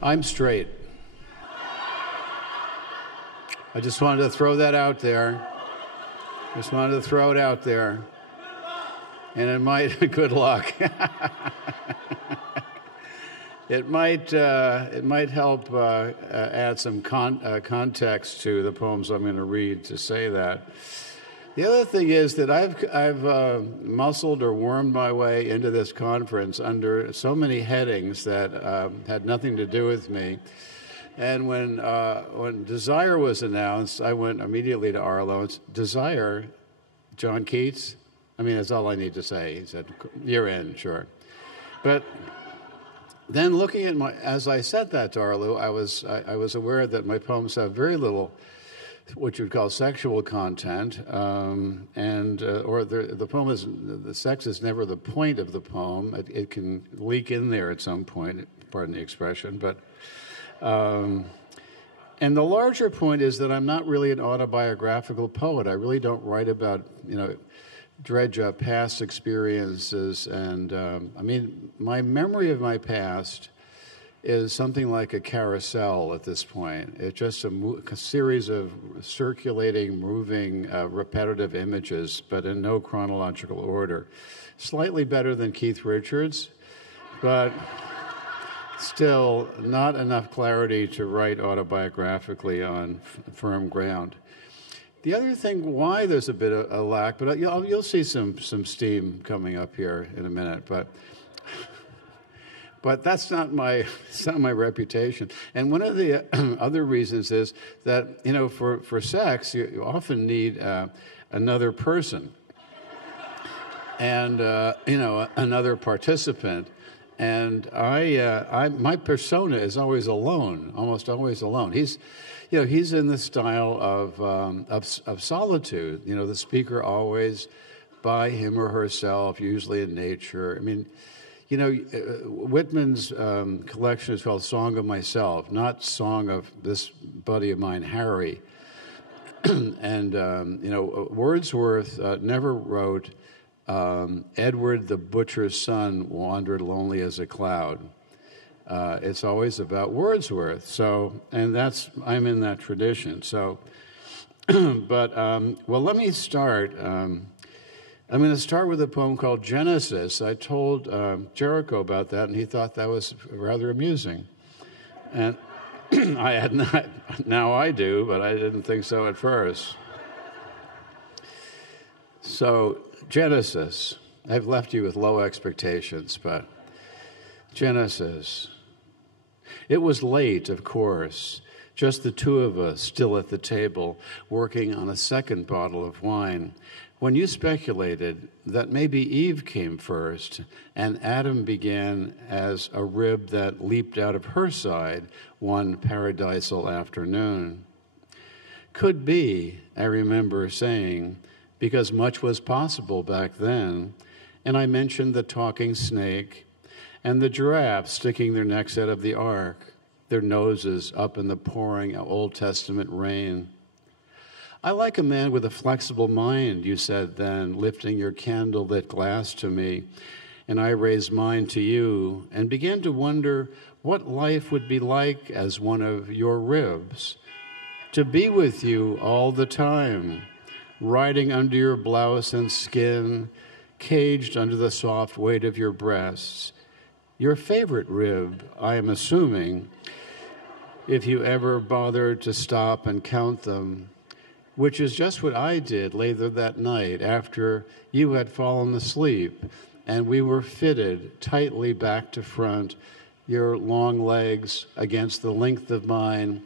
I'm straight. I just wanted to throw that out there. Just wanted to throw it out there. And it might, good luck. It might help add some context to the poems I'm going to read to say that. The other thing is that I've muscled or wormed my way into this conference under so many headings that had nothing to do with me. And when Desire was announced, I went immediately to Arlo. It's Desire, John Keats. I mean, that's all I need to say. He said, "You're in, sure." But then looking at as I said that to Arlo, I was aware that my poems have very little what you'd call sexual content, or the poem is, the sex is never the point of the poem. It can leak in there at some point, pardon the expression, but and the larger point is that I'm not really an autobiographical poet. I really don't write about, dredge up past experiences, and I mean, my memory of my past is something like a carousel at this point. It's just a series of circulating, moving, repetitive images, but in no chronological order. Slightly better than Keith Richards, but still not enough clarity to write autobiographically on firm ground. The other thing, why there's a bit of a lack, but you'll see some steam coming up here in a minute, but that's not my reputation. And one of the other reasons is that, for sex, you often need another person and, another participant. And my persona is always alone, almost always alone. He's in the style of solitude. The speaker always by him or herself, usually in nature. I mean, Whitman's collection is called Song of Myself, not Song of this buddy of mine, Harry. And, Wordsworth never wrote, Edward the butcher's son wandered lonely as a cloud. It's always about Wordsworth. So, and I'm in that tradition. So, but, let me start. I'm going to start with a poem called Genesis. I told Jericho about that, and he thought that was rather amusing. And I had not, now I do, but I didn't think so at first. So, Genesis. I've left you with low expectations, but Genesis. It was late, of course, just the two of us still at the table, working on a second bottle of wine, when you speculated that maybe Eve came first and Adam began as a rib that leaped out of her side one paradisal afternoon. Could be, I remember saying, because much was possible back then, and I mentioned the talking snake and the giraffe sticking their necks out of the ark, their noses up in the pouring Old Testament rain. I like a man with a flexible mind, you said then, lifting your candlelit glass to me, and I raised mine to you and began to wonder what life would be like as one of your ribs, to be with you all the time, riding under your blouse and skin, caged under the soft weight of your breasts. Your favorite rib, I am assuming, if you ever bothered to stop and count them, which is just what I did later that night after you had fallen asleep and we were fitted tightly back to front, your long legs against the length of mine,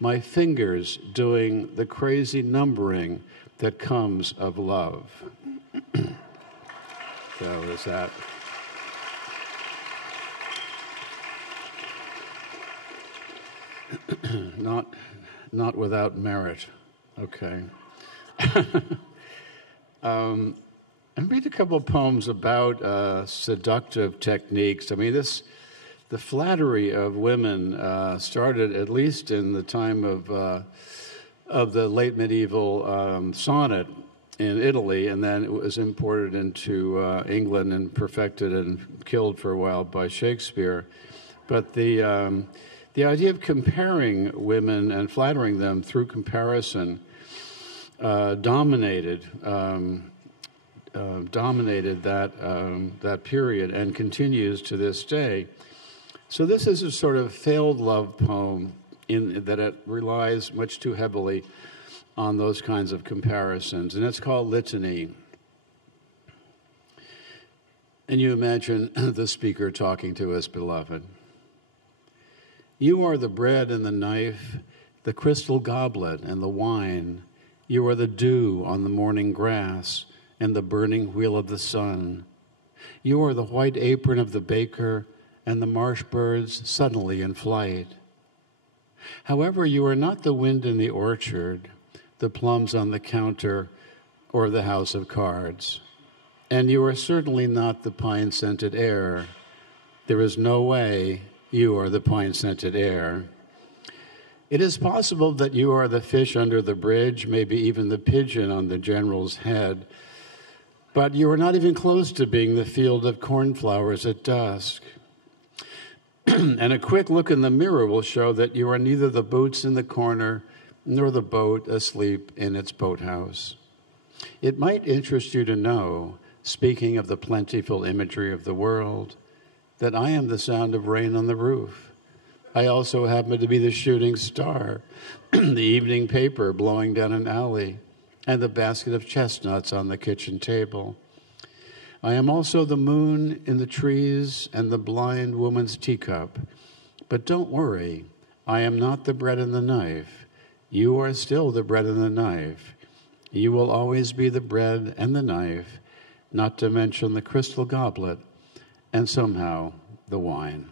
my fingers doing the crazy numbering that comes of love. So is that. Not without merit. Okay. And read a couple of poems about seductive techniques. I mean, the flattery of women started at least in the time of the late medieval sonnet in Italy, and then it was imported into England and perfected and killed for a while by Shakespeare. But the The idea of comparing women and flattering them through comparison dominated that period and continues to this day. So this is a sort of failed love poem in that it relies much too heavily on those kinds of comparisons, and it's called Litany. And you imagine the speaker talking to his beloved. You are the bread and the knife, the crystal goblet and the wine. You are the dew on the morning grass and the burning wheel of the sun. You are the white apron of the baker and the marsh birds suddenly in flight. However, you are not the wind in the orchard, the plums on the counter, or the house of cards. And you are certainly not the pine-scented air. There is no way you are the pine-scented air. It is possible that you are the fish under the bridge, maybe even the pigeon on the general's head, but you are not even close to being the field of cornflowers at dusk. And a quick look in the mirror will show that you are neither the boots in the corner nor the boat asleep in its boathouse. It might interest you to know, speaking of the plentiful imagery of the world, that I am the sound of rain on the roof. I also happen to be the shooting star, the evening paper blowing down an alley, and the basket of chestnuts on the kitchen table. I am also the moon in the trees and the blind woman's teacup. But don't worry, I am not the bread and the knife. You are still the bread and the knife. You will always be the bread and the knife, not to mention the crystal goblet, and somehow the wine.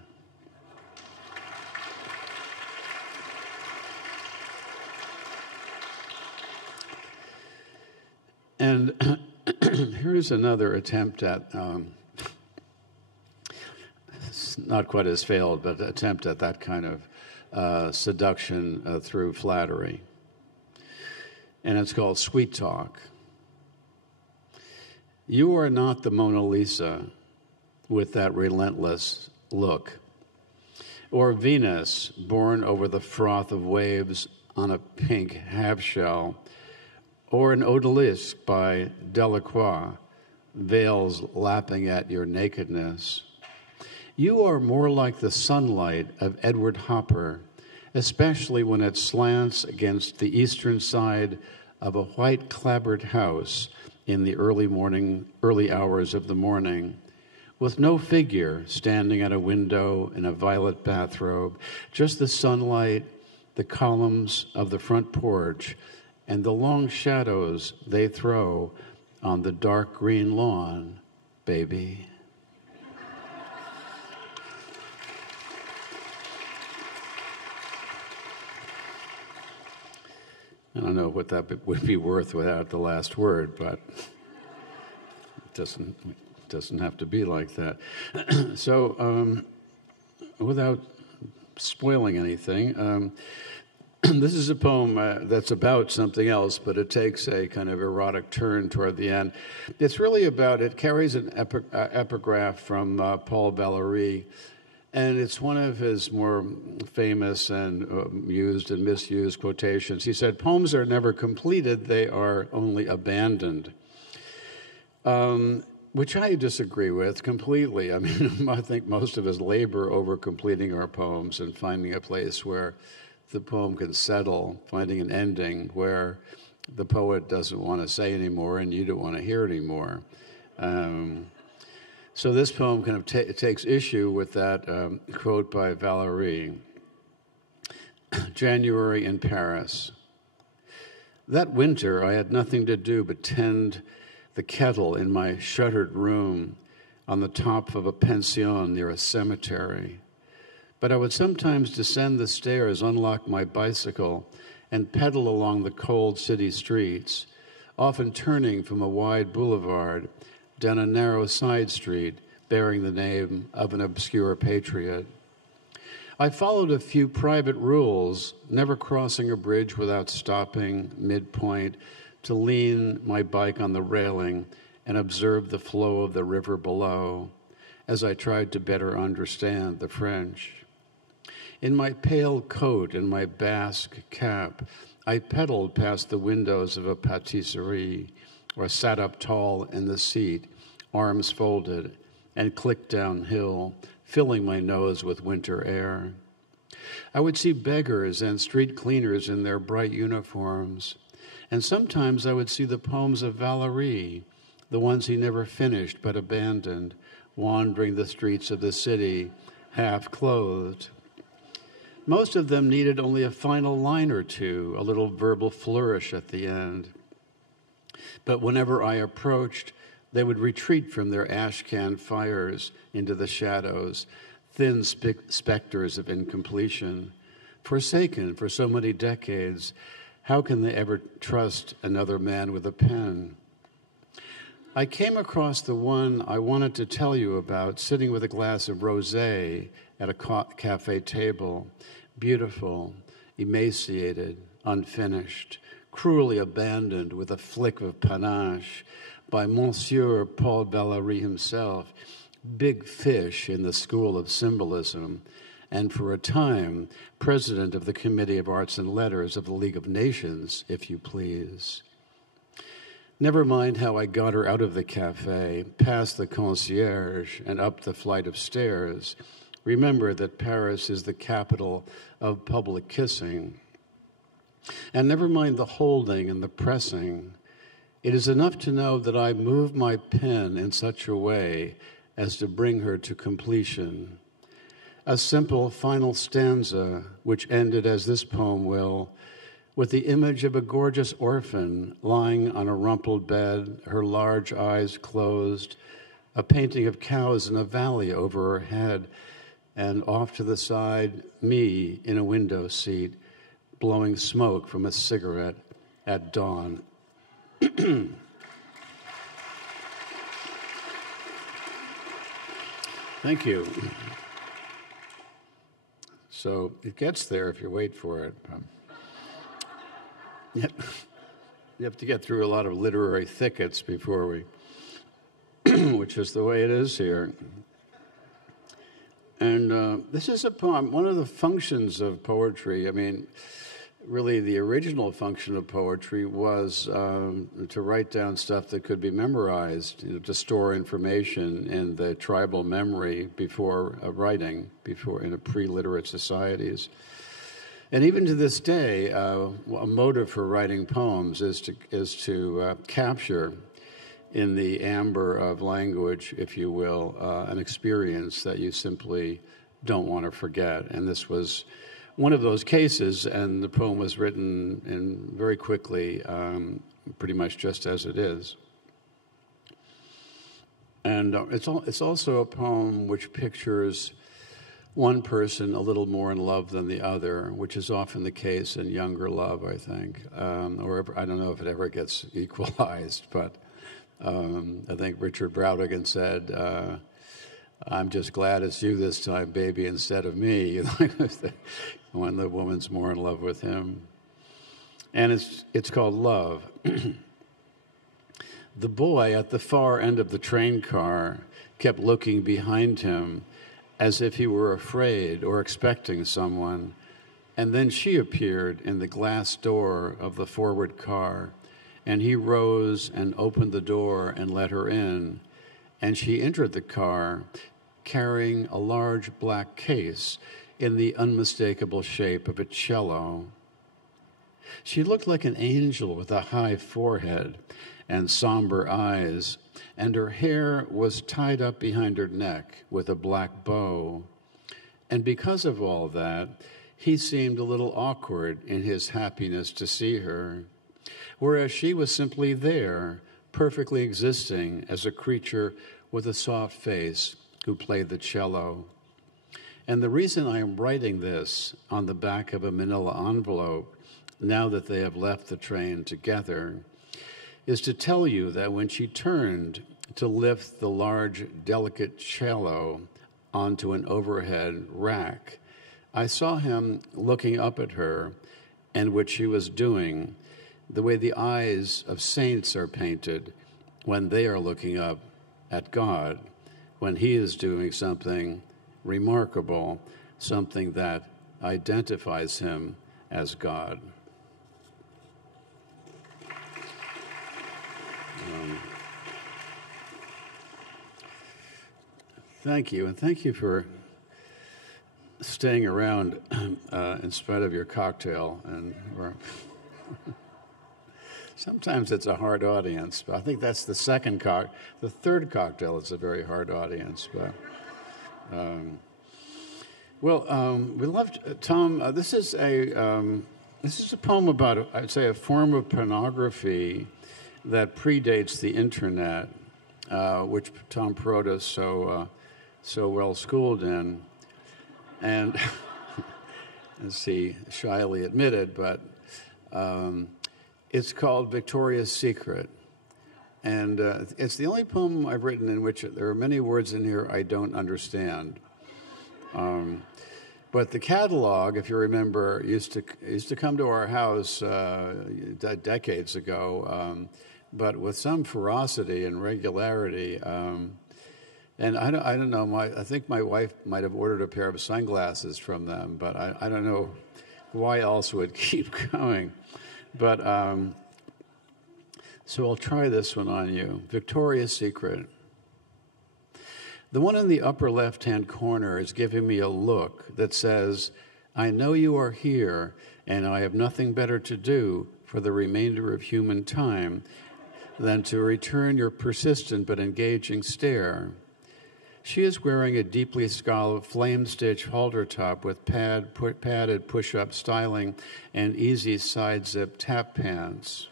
And here's another attempt at, not quite as failed, but attempt at that kind of seduction through flattery. And it's called Sweet Talk. You are not the Mona Lisa with that relentless look, or Venus born over the froth of waves on a pink half-shell, or an odalisque by Delacroix, veils lapping at your nakedness. You are more like the sunlight of Edward Hopper, especially when it slants against the eastern side of a white clapboard house in the early hours of the morning, with no figure standing at a window in a violet bathrobe, just the sunlight, the columns of the front porch, and the long shadows they throw on the dark green lawn, baby. I don't know what that would be worth without the last word, but it doesn't have to be like that. So, without spoiling anything, this is a poem that's about something else, but it takes a kind of erotic turn toward the end. It's really about, it carries an epigraph from Paul Valéry, and it's one of his more famous and used and misused quotations. He said, "Poems are never completed, they are only abandoned." Which I disagree with completely. I mean, I think most of us labor over completing our poems and finding a place where the poem can settle, finding an ending where the poet doesn't want to say anymore and you don't want to hear anymore. So this poem kind of takes issue with that quote by Valéry. January in Paris. That winter, I had nothing to do but tend the kettle in my shuttered room on the top of a pension near a cemetery. But I would sometimes descend the stairs, unlock my bicycle, and pedal along the cold city streets, often turning from a wide boulevard down a narrow side street bearing the name of an obscure patriot. I followed a few private rules, never crossing a bridge without stopping midpoint to lean my bike on the railing and observe the flow of the river below as I tried to better understand the French. In my pale coat and my Basque cap, I pedaled past the windows of a patisserie, or sat up tall in the seat, arms folded, and clicked downhill, filling my nose with winter air. I would see beggars and street cleaners in their bright uniforms, and sometimes I would see the poems of Valéry, the ones he never finished but abandoned, wandering the streets of the city, half-clothed. Most of them needed only a final line or two, a little verbal flourish at the end. But whenever I approached, they would retreat from their ash can fires into the shadows, thin specters of incompletion. Forsaken for so many decades, how can they ever trust another man with a pen? I came across the one I wanted to tell you about, sitting with a glass of rosé at a cafe table, beautiful, emaciated, unfinished, cruelly abandoned with a flick of panache by Monsieur Paul Valéry himself, big fish in the school of symbolism, and for a time, president of the Committee of Arts and Letters of the League of Nations, if you please. Never mind how I got her out of the cafe, past the concierge, and up the flight of stairs. Remember that Paris is the capital of public kissing. And never mind the holding and the pressing. It is enough to know that I moved my pen in such a way as to bring her to completion. A simple final stanza, which ended as this poem will, with the image of a gorgeous orphan lying on a rumpled bed, her large eyes closed, a painting of cows in a valley over her head, and off to the side, me in a window seat, blowing smoke from a cigarette at dawn. Thank you. So it gets there if you wait for it. You have to get through a lot of literary thickets before we, which is the way it is here. And this is a poem, one of the functions of poetry. I mean, really the original function of poetry was to write down stuff that could be memorized, to store information in the tribal memory before writing, before in a pre-literate societies. And even to this day, a motive for writing poems is to capture in the amber of language, if you will, an experience that you simply don't want to forget. And this was one of those cases, and the poem was written in very quickly, pretty much just as it is. And it's also a poem which pictures one person a little more in love than the other, which is often the case in younger love, I think. Or I don't know if it ever gets equalized, but I think Richard Brautigan said, I'm just glad it's you this time, baby, instead of me, when the woman's more in love with him. And it's called Love. The boy at the far end of the train car kept looking behind him as if he were afraid or expecting someone. And then she appeared in the glass door of the forward car, and he rose and opened the door and let her in. And she entered the car carrying a large black case in the unmistakable shape of a cello. She looked like an angel with a high forehead and somber eyes, and her hair was tied up behind her neck with a black bow. And because of all that, he seemed a little awkward in his happiness to see her, whereas she was simply there, perfectly existing as a creature with a soft face who played the cello. And the reason I am writing this on the back of a manila envelope, now that they have left the train together, is to tell you that when she turned to lift the large, delicate cello onto an overhead rack, I saw him looking up at her and what she was doing, the way the eyes of saints are painted when they are looking up at God, when he is doing something remarkable, something that identifies him as God. Thank you, and thank you for staying around in spite of your cocktail. And sometimes it's a hard audience, but I think that's the third cocktail is a very hard audience. But we loved Tom. This is a poem about, I'd say, a form of pornography that predates the internet, which Tom Perrotta is so well schooled in, and as he shyly admitted, but it's called Victoria's Secret, and it's the only poem I've written in which there are many words in here I don't understand. But the catalog, if you remember, used to come to our house decades ago, but with some ferocity and regularity. And I don't know. I think my wife might have ordered a pair of sunglasses from them, but I don't know why else would keep going. But so I'll try this one on you. Victoria's Secret. The one in the upper left-hand corner is giving me a look that says, "I know you are here, and I have nothing better to do for the remainder of human time than to return your persistent but engaging stare." She is wearing a deeply scalloped flame-stitch halter top with padded push-up styling and easy side-zip tap pants.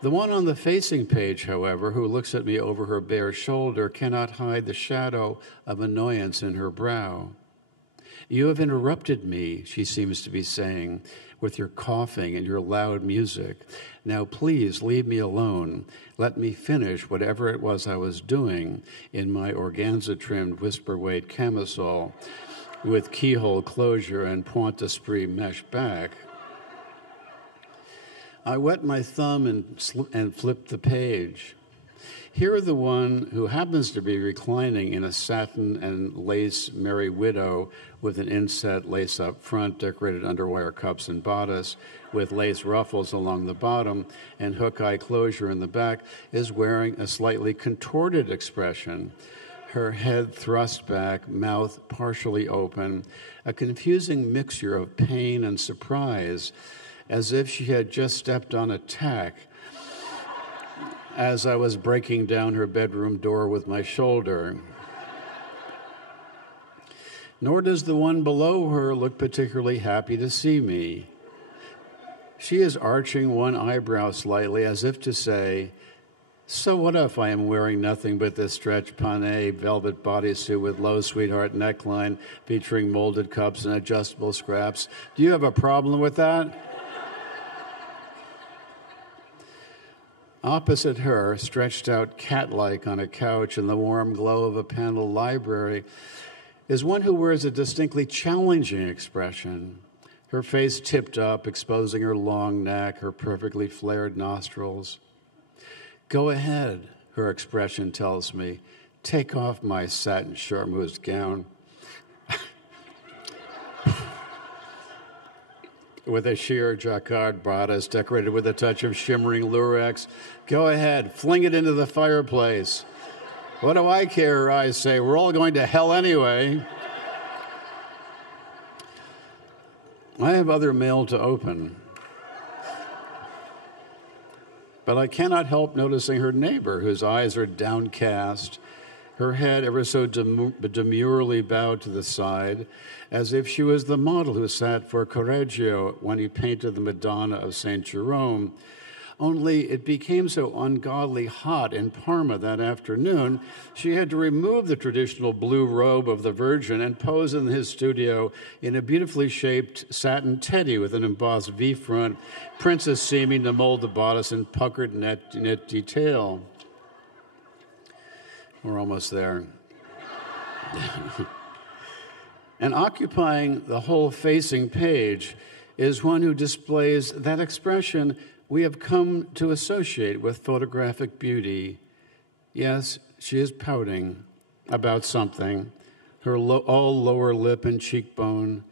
The one on the facing page, however, who looks at me over her bare shoulder, cannot hide the shadow of annoyance in her brow. "You have interrupted me," she seems to be saying, "with your coughing and your loud music. Now please leave me alone. Let me finish whatever it was I was doing in my organza-trimmed whisper-weight camisole with keyhole closure and point d'esprit mesh back." I wet my thumb and flipped the page. Here, the one who happens to be reclining in a satin and lace Merry Widow with an inset lace-up front, decorated underwire cups and bodice, with lace ruffles along the bottom and hook-eye closure in the back, is wearing a slightly contorted expression. Her head thrust back, mouth partially open, a confusing mixture of pain and surprise, as if she had just stepped on a tack as I was breaking down her bedroom door with my shoulder. Nor does the one below her look particularly happy to see me. She is arching one eyebrow slightly, as if to say, "So what if I am wearing nothing but this stretch pané velvet bodysuit with low sweetheart neckline featuring molded cups and adjustable scraps? Do you have a problem with that?" Opposite her, stretched out cat-like on a couch in the warm glow of a paneled library, is one who wears a distinctly challenging expression. Her face tipped up, exposing her long neck, her perfectly flared nostrils. "Go ahead," her expression tells me. "Take off my satin charmeuse gown." With a sheer jacquard bodice decorated with a touch of shimmering lurex. "Go ahead, fling it into the fireplace. What do I care?" I say. "We're all going to hell anyway." I have other mail to open, but I cannot help noticing her neighbor, whose eyes are downcast, her head ever so demurely bowed to the side, as if she was the model who sat for Correggio when he painted the Madonna of St. Jerome. Only it became so ungodly hot in Parma that afternoon, she had to remove the traditional blue robe of the Virgin and pose in his studio in a beautifully shaped satin teddy with an embossed V-front, princess seeming to mold the bodice in puckered knit detail. We're almost there. And occupying the whole facing page is one who displays that expression we have come to associate with photographic beauty. Yes, she is pouting about something, her all lower lip and cheekbone.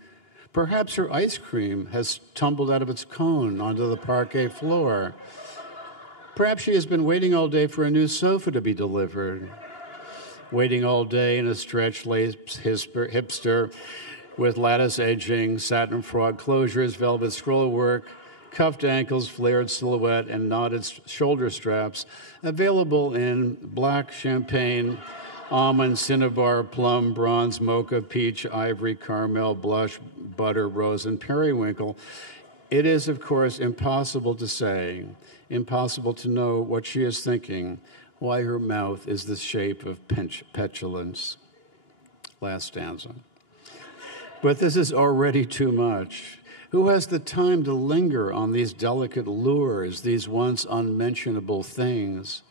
Perhaps her ice cream has tumbled out of its cone onto the parquet floor. Perhaps she has been waiting all day for a new sofa to be delivered. Waiting all day in a stretch-laced hipster with lattice edging, satin frog closures, velvet scroll work, cuffed ankles, flared silhouette, and knotted shoulder straps, available in black champagne, almond, cinnabar, plum, bronze, mocha, peach, ivory, caramel, blush, butter, rose, and periwinkle. It is, of course, impossible to say, impossible to know what she is thinking, why her mouth is the shape of petulance. Last stanza. But this is already too much. Who has the time to linger on these delicate lures, these once unmentionable things?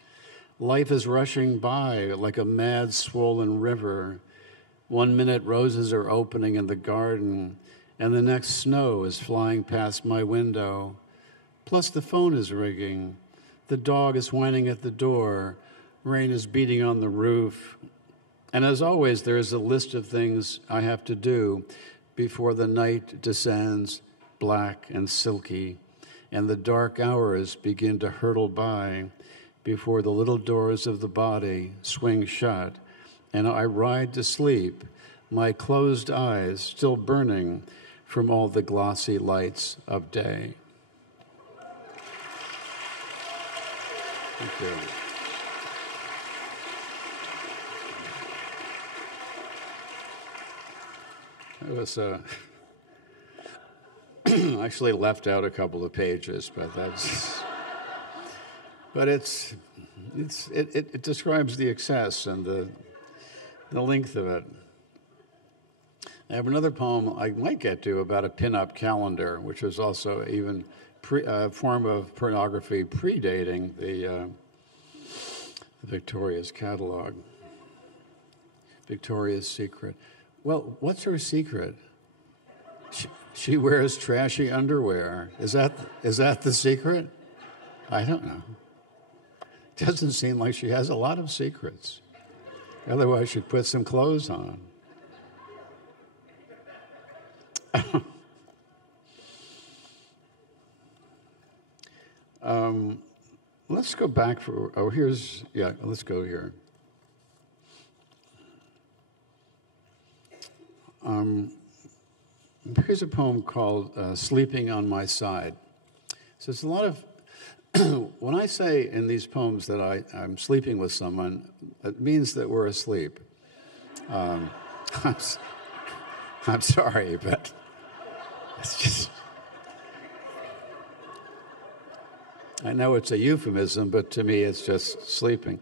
Life is rushing by like a mad, swollen river. 1 minute roses are opening in the garden, and the next snow is flying past my window. Plus the phone is ringing. The dog is whining at the door. Rain is beating on the roof. And as always, there is a list of things I have to do before the night descends black and silky, and the dark hours begin to hurtle by before the little doors of the body swing shut, and I ride to sleep, my closed eyes still burning from all the glossy lights of day. Thank you. It was actually left out a couple of pages, but it describes the excess and the length of it. I have another poem I might get to about a pin-up calendar, which is also even a form of pornography predating the Victoria's catalog. Victoria's Secret. Well, what's her secret? She wears trashy underwear. Is that the secret? I don't know. Doesn't seem like she has a lot of secrets. Otherwise, she'd put some clothes on. Let's go back for, let's go here. Here's a poem called Sleeping on My Side. So it's a lot of, when I say in these poems that I'm sleeping with someone, it means that we're asleep. I'm sorry, but it's just, I know it's a euphemism, but to me it's just sleeping.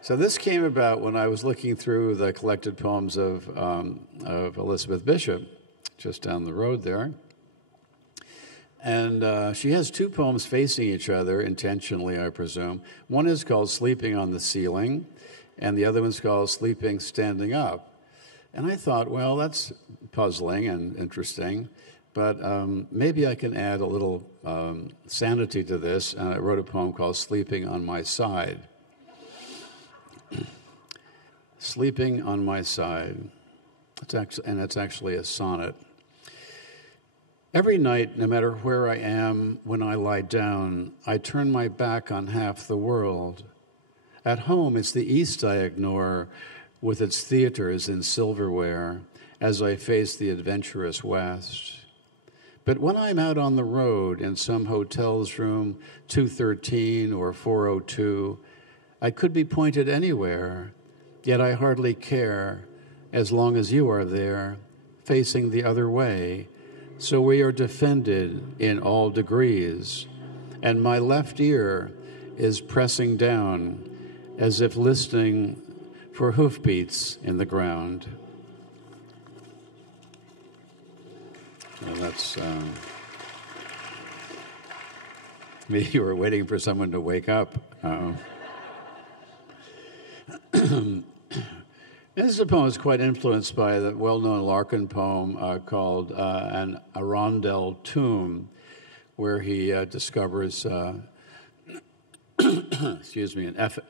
So this came about when I was looking through the collected poems of Elizabeth Bishop, just down the road there. And she has two poems facing each other, intentionally, I presume. One is called Sleeping on the Ceiling, and the other one's called Sleeping Standing Up. And I thought, well, that's puzzling and interesting, but maybe I can add a little sanity to this. And I wrote a poem called Sleeping on My Side. Sleeping on my side. It's actually a sonnet. Every night, no matter where I am, when I lie down, I turn my back on half the world. At home, it's the East I ignore, with its theaters and silverware, as I face the adventurous West. But when I'm out on the road in some hotel's room, 213 or 402, I could be pointed anywhere, yet I hardly care, as long as you are there, facing the other way. So we are defended in all degrees, and my left ear is pressing down as if listening for hoofbeats in the ground. Well, that's, maybe you were waiting for someone to wake up. This poem is quite influenced by the well-known Larkin poem called An Arundel Tomb, where he discovers, an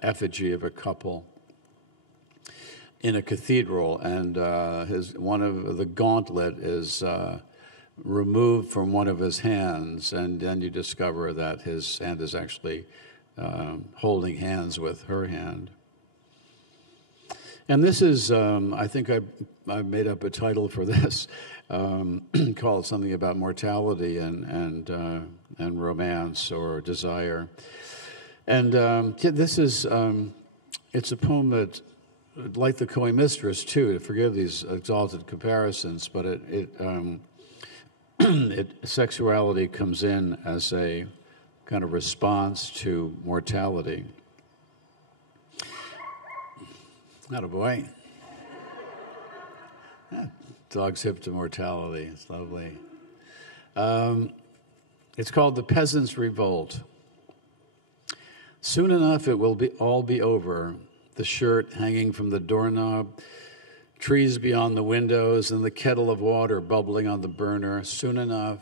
effigy of a couple. in a cathedral, and one of the gauntlet is removed from one of his hands, and then you discover that his hand is actually holding hands with her hand. And this is, I think I made up a title for this, called something about mortality and romance or desire. And this is, it's a poem that, like the Coy Mistress too, to forgive these exalted comparisons, but sexuality comes in as a kind of response to mortality. Attaboy. Dog's hip to mortality. It's lovely. It's called The Peasants Revolt. Soon enough it will all be over. The shirt hanging from the doorknob, trees beyond the windows, and the kettle of water bubbling on the burner. Soon enough,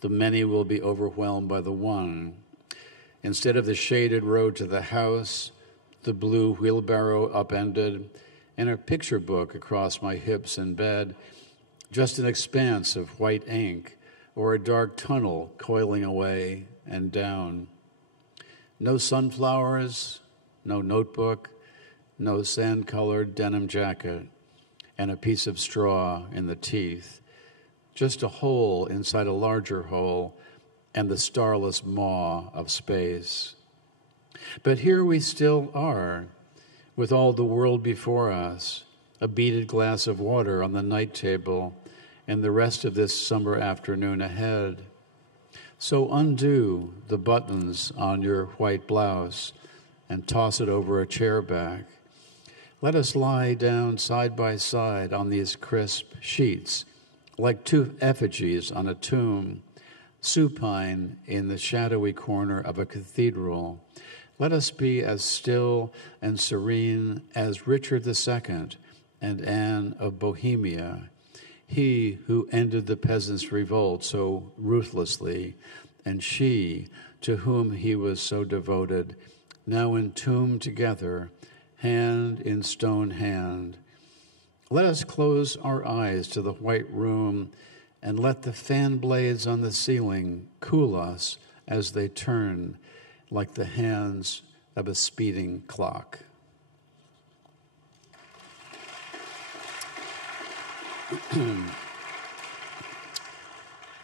the many will be overwhelmed by the one. Instead of the shaded road to the house, the blue wheelbarrow upended, and a picture book across my hips in bed, just an expanse of white ink or a dark tunnel coiling away and down. No sunflowers, no notebook, no sand-colored denim jacket, and a piece of straw in the teeth. Just a hole inside a larger hole and the starless maw of space. But here we still are, with all the world before us, a beaded glass of water on the night table, and the rest of this summer afternoon ahead. So undo the buttons on your white blouse and toss it over a chair back. Let us lie down side by side on these crisp sheets, like two effigies on a tomb, supine in the shadowy corner of a cathedral. Let us be as still and serene as Richard II and Anne of Bohemia, he who ended the Peasants' Revolt so ruthlessly, and she to whom he was so devoted, now entombed together, hand in stone hand. Let us close our eyes to the white room and let the fan blades on the ceiling cool us as they turn like the hands of a speeding clock.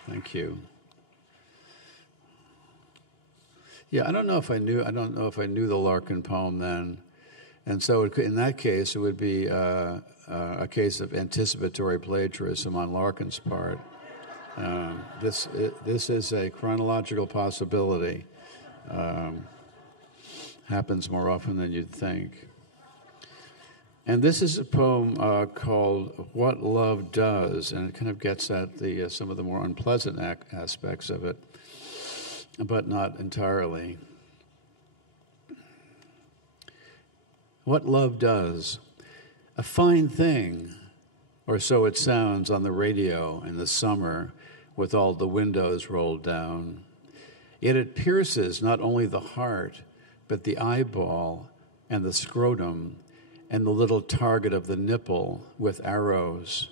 Thank you. Yeah, I don't know if I knew the Larkin poem then, and so in that case it would be a case of anticipatory plagiarism on Larkin's part. This is a chronological possibility. Happens more often than you'd think. And this is a poem called "What Love Does," and it kind of gets at some of the more unpleasant aspects of it, but not entirely. What love does. A fine thing, or so it sounds on the radio in the summer with all the windows rolled down. Yet it pierces not only the heart, but the eyeball and the scrotum and the little target of the nipple with arrows.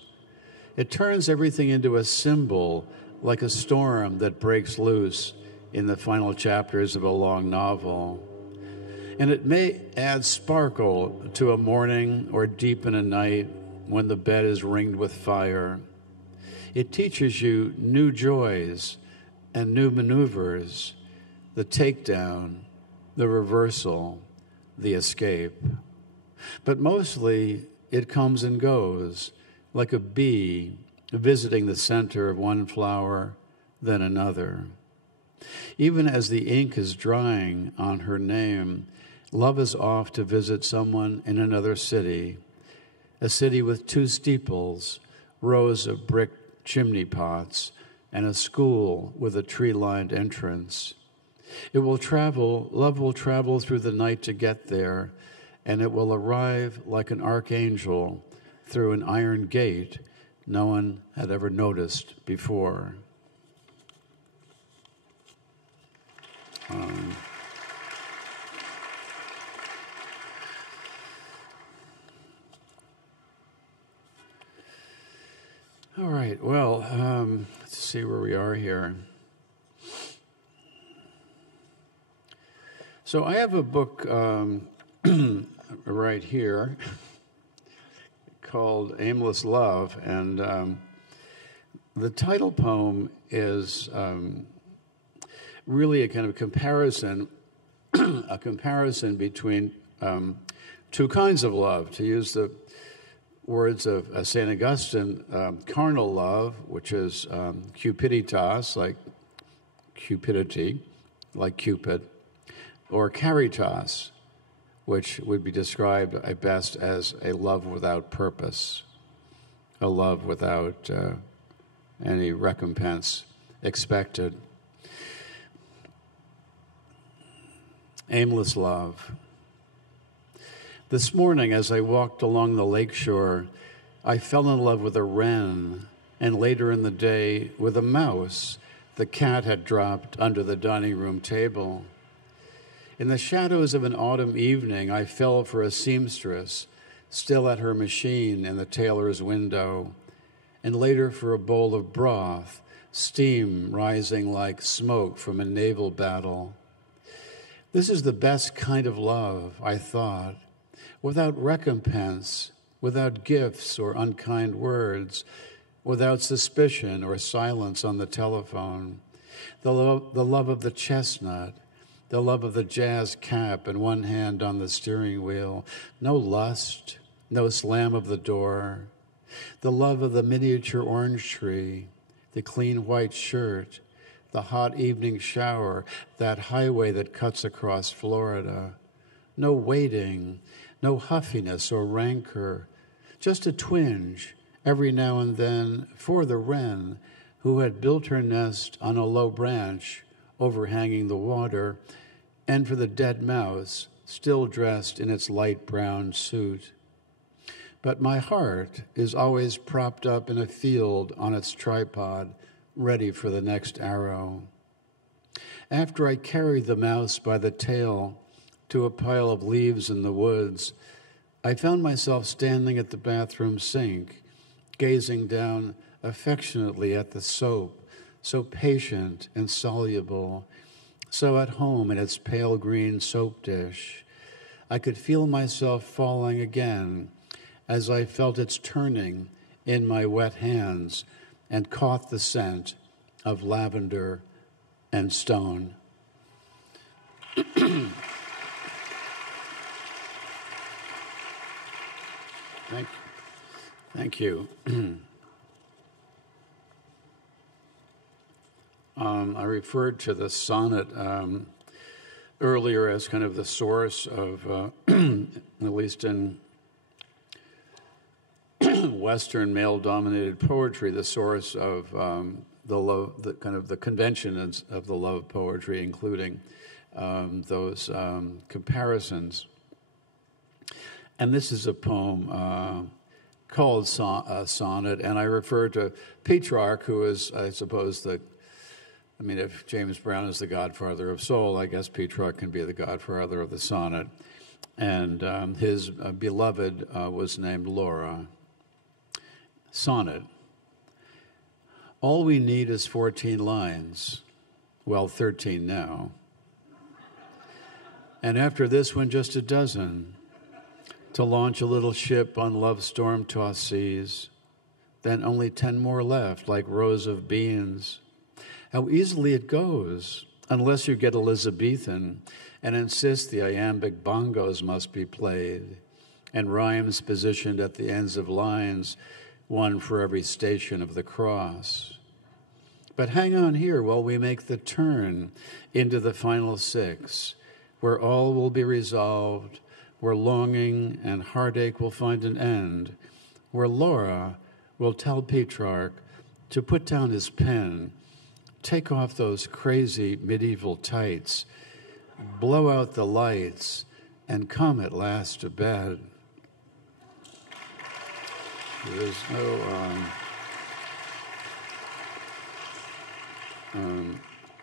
It turns everything into a symbol, like a storm that breaks loose in the final chapters of a long novel. And it may add sparkle to a morning or deepen a night when the bed is ringed with fire. It teaches you new joys and new maneuvers, the takedown, the reversal, the escape. But mostly it comes and goes, like a bee visiting the center of one flower, then another. Even as the ink is drying on her name, love is off to visit someone in another city, a city with two steeples, rows of brick chimney pots, and a school with a tree-lined entrance. Love will travel through the night to get there, and it will arrive like an archangel through an iron gate no one had ever noticed before. All right, well, let's see where we are here. So I have a book right here called Aimless Love, and the title poem is really a kind of comparison, a comparison between two kinds of love, to use the words of St. Augustine, carnal love, which is cupiditas, like cupidity, like Cupid, or caritas, which would be described at best as a love without purpose, a love without any recompense expected. Aimless love. This morning, as I walked along the lakeshore, I fell in love with a wren, and later in the day with a mouse the cat had dropped under the dining room table. In the shadows of an autumn evening, I fell for a seamstress, still at her machine in the tailor's window, and later for a bowl of broth, steam rising like smoke from a naval battle. This is the best kind of love, I thought, without recompense, without gifts or unkind words, without suspicion or silence on the telephone. The love of the chestnut, the love of the jazz cap and one hand on the steering wheel. No lust, no slam of the door. The love of the miniature orange tree, the clean white shirt, the hot evening shower, that highway that cuts across Florida. No waiting, no huffiness or rancor, just a twinge every now and then for the wren who had built her nest on a low branch overhanging the water, and for the dead mouse still dressed in its light brown suit. But my heart is always propped up in a field on its tripod, ready for the next arrow. After I carried the mouse by the tail to a pile of leaves in the woods, I found myself standing at the bathroom sink, gazing down affectionately at the soap, so patient and soluble, so at home in its pale green soap dish. I could feel myself falling again as I felt its turning in my wet hands and caught the scent of lavender and stone. Thank you. I referred to the sonnet earlier as kind of the source of, at least in Western male-dominated poetry, the source of the love, the kind of the conventions of the love poetry, including those comparisons. And this is a poem called Sonnet, and I refer to Petrarch, who is, I suppose, if James Brown is the godfather of soul, I guess Petrarch can be the godfather of the sonnet. And his beloved was named Laura. Sonnet. All we need is 14 lines. Well, 13 now. And after this one, just a dozen. To launch a little ship on love's storm-tossed seas. Then only 10 more left, like rows of beans. How easily it goes, unless you get Elizabethan and insist the iambic bongos must be played, and rhymes positioned at the ends of lines, one for every station of the cross. But hang on here while we make the turn into the final 6, where all will be resolved, where longing and heartache will find an end, where Laura will tell Petrarch to put down his pen, take off those crazy medieval tights, blow out the lights, and come at last to bed. There's no,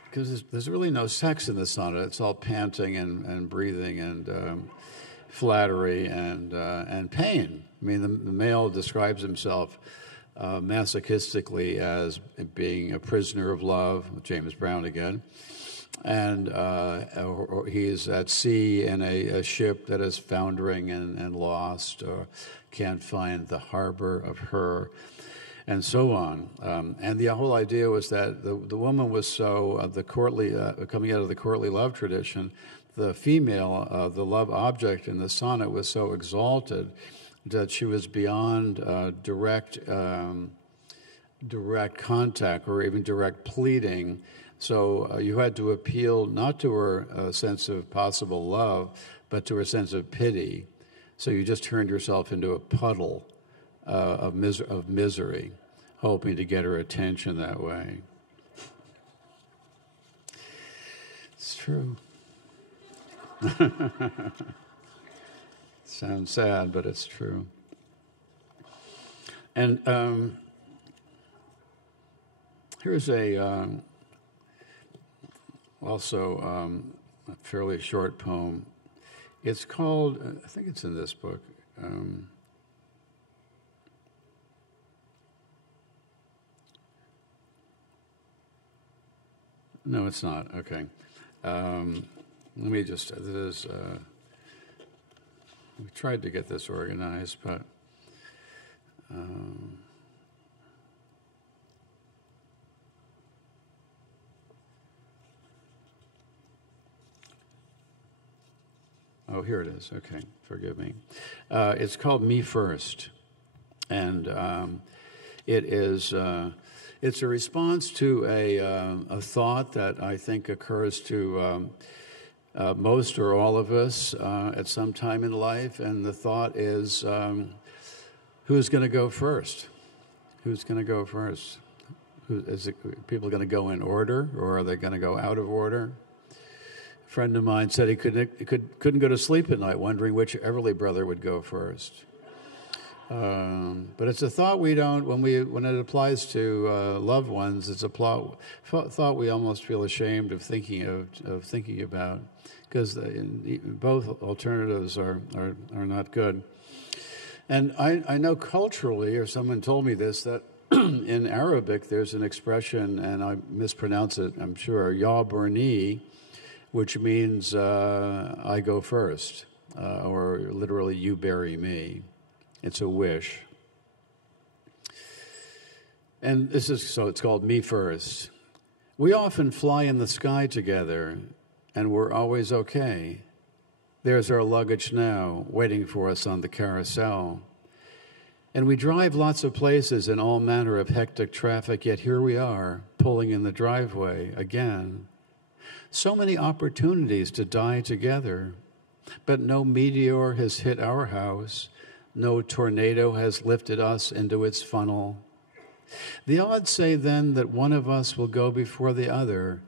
because there's really no sex in the sonnet. It's all panting and breathing and flattery and pain. I mean, the male describes himself masochistically as being a prisoner of love, James Brown again, and or he's at sea in a ship that is foundering and lost, or can't find the harbor of her, and so on. And the whole idea was that the woman was so, the courtly, coming out of the courtly love tradition, the female, the love object in the sonnet was so exalted that she was beyond direct contact or even direct pleading. So you had to appeal not to her sense of possible love, but to her sense of pity. So you just turned yourself into a puddle of misery, hoping to get her attention that way. It's true. Sounds sad, but it's true. And here's also a fairly short poem. It's called, I think it's in this book. No, it's not. Okay. Let me just, this is, we tried to get this organized, but oh, here it is. Okay, forgive me. It's called Me First, and it is. It's a response to a thought that I think occurs to most or all of us at some time in life, and the thought is, who's going to go first? Who's going to go first? People going to go in order, or are they going to go out of order? A friend of mine said he couldn't go to sleep at night wondering which Everly brother would go first. But it's a thought we don't, when it applies to loved ones, it's a thought we almost feel ashamed of thinking about, because both alternatives are not good. And I know culturally, or someone told me this, that in Arabic there's an expression, and I mispronounce it, I'm sure, Ya Burni, which means I go first, or literally you bury me. It's a wish. And so it's called Me First. We often fly in the sky together, and we're always okay. There's our luggage now, waiting for us on the carousel. And we drive lots of places in all manner of hectic traffic, yet here we are, pulling in the driveway again. So many opportunities to die together, but no meteor has hit our house. No tornado has lifted us into its funnel. The odds say then that one of us will go before the other,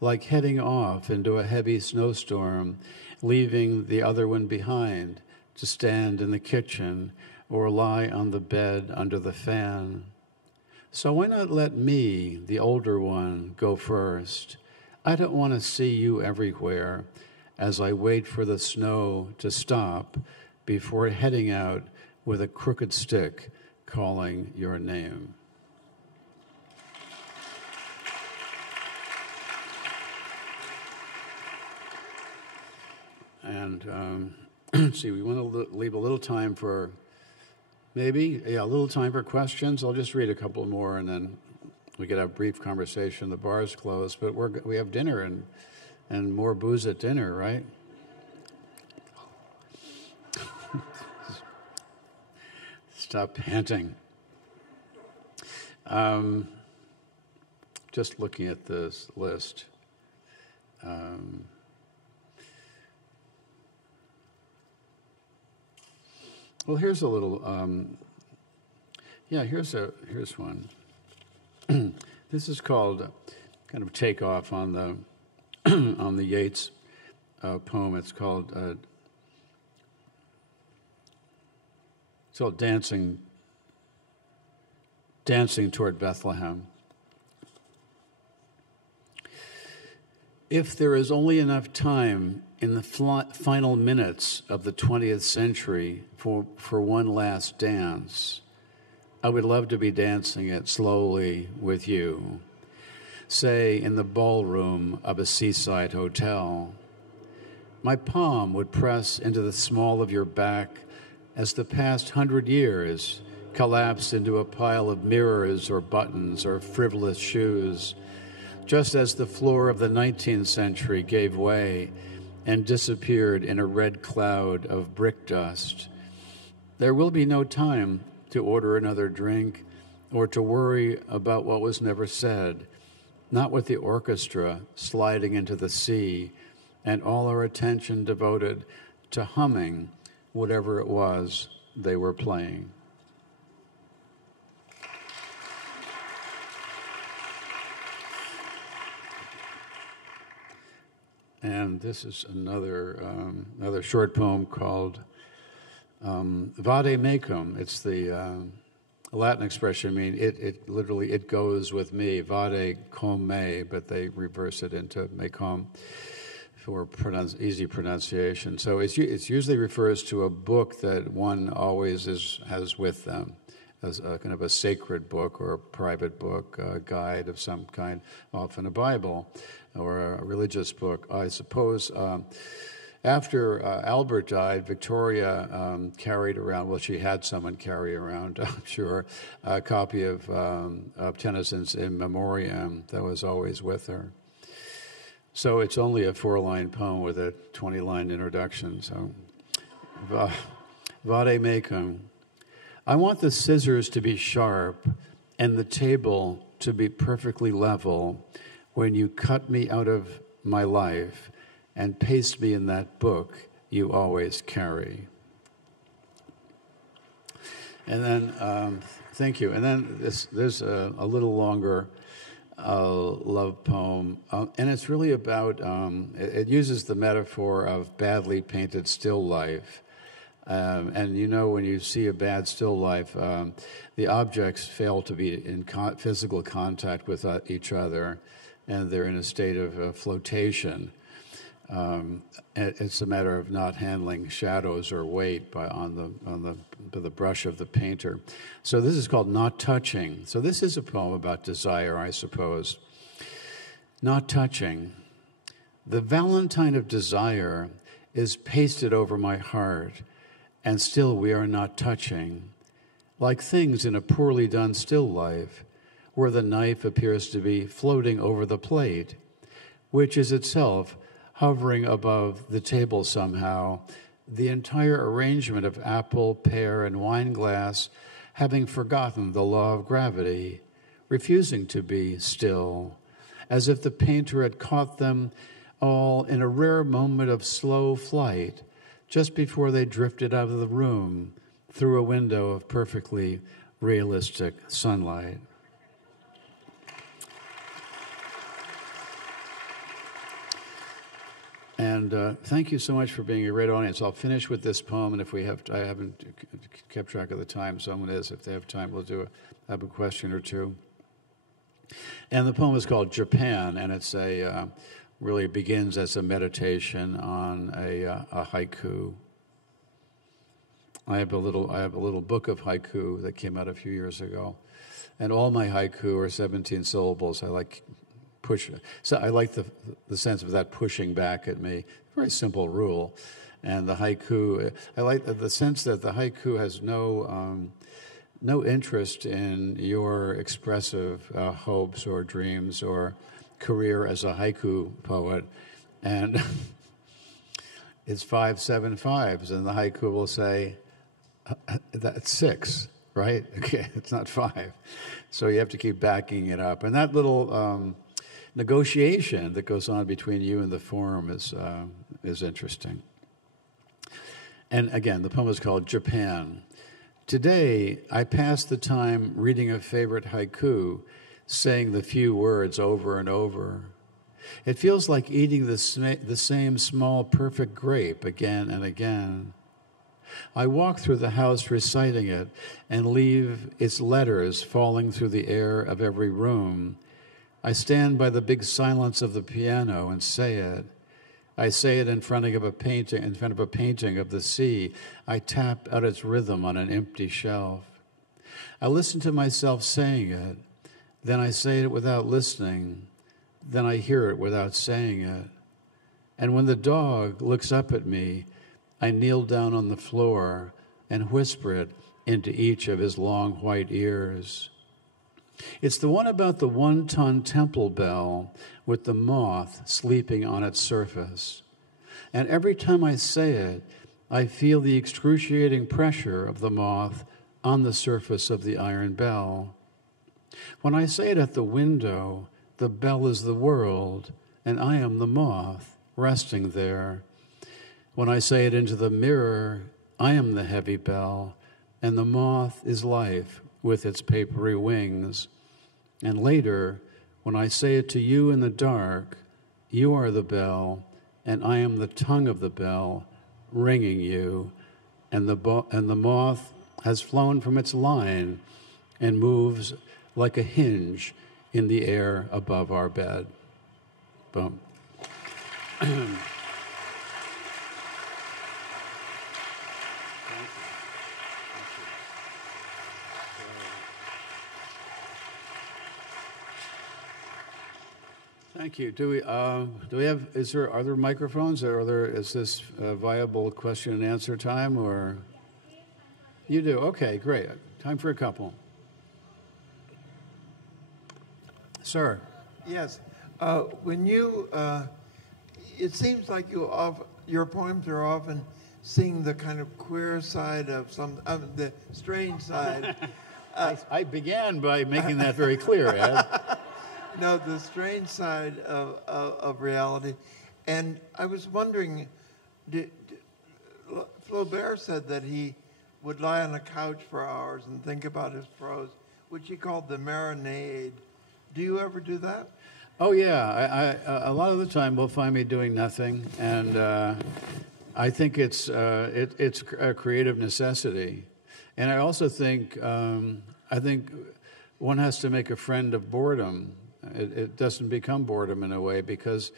like heading off into a heavy snowstorm, leaving the other one behind to stand in the kitchen or lie on the bed under the fan. So why not let me, the older one, go first? I don't want to see you everywhere as I wait for the snow to stop before heading out with a crooked stick calling your name. And see, we want to leave a little time for a little time for questions. I'll just read a couple more, and then we could have a brief conversation. The bar's closed, but we have dinner and more booze at dinner, right? Stop panting. Just looking at this list. Well, here's a little. Here's one. This is called kind of takeoff on the on the Yeats poem. It's called Dancing Toward Bethlehem. If there is only enough time in the final minutes of the 20th century for one last dance, I would love to be dancing it slowly with you, say in the ballroom of a seaside hotel. My palm would press into the small of your back as the past 100 years collapsed into a pile of mirrors or buttons or frivolous shoes, just as the floor of the 19th century gave way and disappeared in a red cloud of brick dust. There will be no time to order another drink or to worry about what was never said, not with the orchestra sliding into the sea and all our attention devoted to humming whatever it was they were playing. And this is another short poem called Vade Mecum. It's the Latin expression. I mean, it literally, it goes with me, vade com me, but they reverse it into mecum for easy pronunciation. So it usually refers to a book that one always has with them, as a kind of a sacred book or a private book, a guide of some kind, often a Bible or a religious book. I suppose after Albert died, Victoria carried around, well, she had someone carry around, I'm sure, a copy of Tennyson's In Memoriam that was always with her. So it's only a 4-line poem with a 20-line introduction. So, Vade Mecum. I want the scissors to be sharp and the table to be perfectly level when you cut me out of my life and paste me in that book you always carry. And then, thank you. And then there's a little longer love poem, and it's really about, it uses the metaphor of badly painted still life. And you know, when you see a bad still life, the objects fail to be in physical contact with each other, and they're in a state of flotation. It's a matter of not handling shadows or weight on the brush of the painter. So this is called Not Touching. So this is a poem about desire, I suppose. Not touching. The valentine of desire is pasted over my heart, and still we are not touching, like things in a poorly done still life, where the knife appears to be floating over the plate, which is itself hovering above the table somehow, the entire arrangement of apple, pear, and wine glass having forgotten the law of gravity, refusing to be still, as if the painter had caught them all in a rare moment of slow flight, just before they drifted out of the room through a window of perfectly realistic sunlight. And thank you so much for being a great audience. I'll finish with this poem, and if we have, I haven't kept track of the time, someone is. If they have time, we'll have a question or two. And the poem is called Japan, and it's really begins as a meditation on a haiku. I have a little book of haiku that came out a few years ago, and all my haiku are 17 syllables. I like the sense of that pushing back at me. Very simple rule. And the haiku, I like the sense that the haiku has no interest in your expressive hopes or dreams or career as a haiku poet. And it's 5, 7, 5s, and the haiku will say, that's 6, right? Okay, it's not 5. So you have to keep backing it up. And that little negotiation that goes on between you and the form is interesting. And again, the poem is called Japan. Today, I pass the time reading a favorite haiku, saying the few words over and over. It feels like eating the same small, perfect grape again and again. I walk through the house reciting it and leave its letters falling through the air of every room. I stand by the big silence of the piano and say it. I say it in front of a painting of the sea. I tap out its rhythm on an empty shelf. I listen to myself saying it, then I say it without listening, then I hear it without saying it. And when the dog looks up at me, I kneel down on the floor and whisper it into each of his long white ears. It's the one about the 1-ton temple bell with the moth sleeping on its surface. And every time I say it, I feel the excruciating pressure of the moth on the surface of the iron bell. When I say it at the window, the bell is the world, and I am the moth resting there. When I say it into the mirror, I am the heavy bell, and the moth is life with its papery wings. And later, when I say it to you in the dark, you are the bell, and I am the tongue of the bell, ringing you, and the moth has flown from its line and moves like a hinge in the air above our bed. Boom. Thank you. Do we have? Are there microphones? Is this a viable question and answer time, or you do? Okay, great. Time for a couple. Sir. Yes. When you, it seems like your poems are often seeing the kind of queer side of the strange side. I began by making that very clear, Ed. No, the strange side of reality. And I was wondering, Flaubert said that he would lie on a couch for hours and think about his prose, which he called the marinade. Do you ever do that? Oh, yeah. A lot of the time we'll find me doing nothing, and I think it's a creative necessity. And I also think one has to make a friend of boredom. It doesn't become boredom in a way, because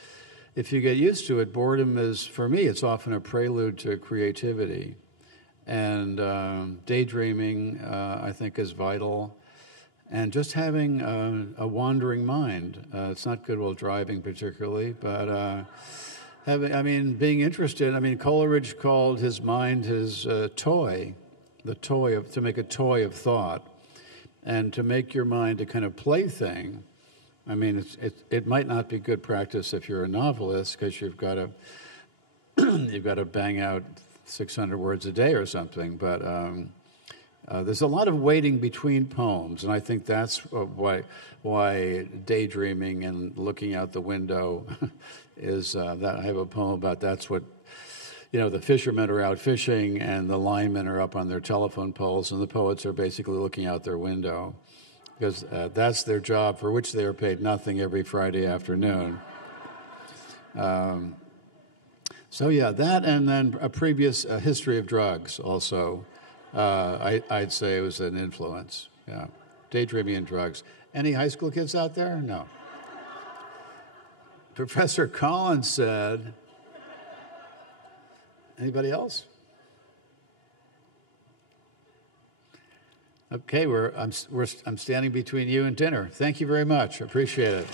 if you get used to it, boredom is, for me, it's often a prelude to creativity. And daydreaming, I think, is vital. And just having a wandering mind. It's not good while driving particularly, but being interested. Coleridge called his mind his toy, to make a toy of thought. And to make your mind a kind of plaything. It might not be good practice if you're a novelist, because you've got to bang out 600 words a day or something. But there's a lot of waiting between poems, and I think that's why daydreaming and looking out the window is that. I have a poem about that's what. The fishermen are out fishing, and the linemen are up on their telephone poles, and the poets are basically looking out their window, because that's their job, for which they are paid nothing every Friday afternoon. So yeah, that, and then a previous history of drugs also, I'd say was an influence. Yeah, daydreaming and drugs. Any high school kids out there? No. Professor Collins said, anybody else? Okay, I'm standing between you and dinner. Thank you very much. Appreciate it.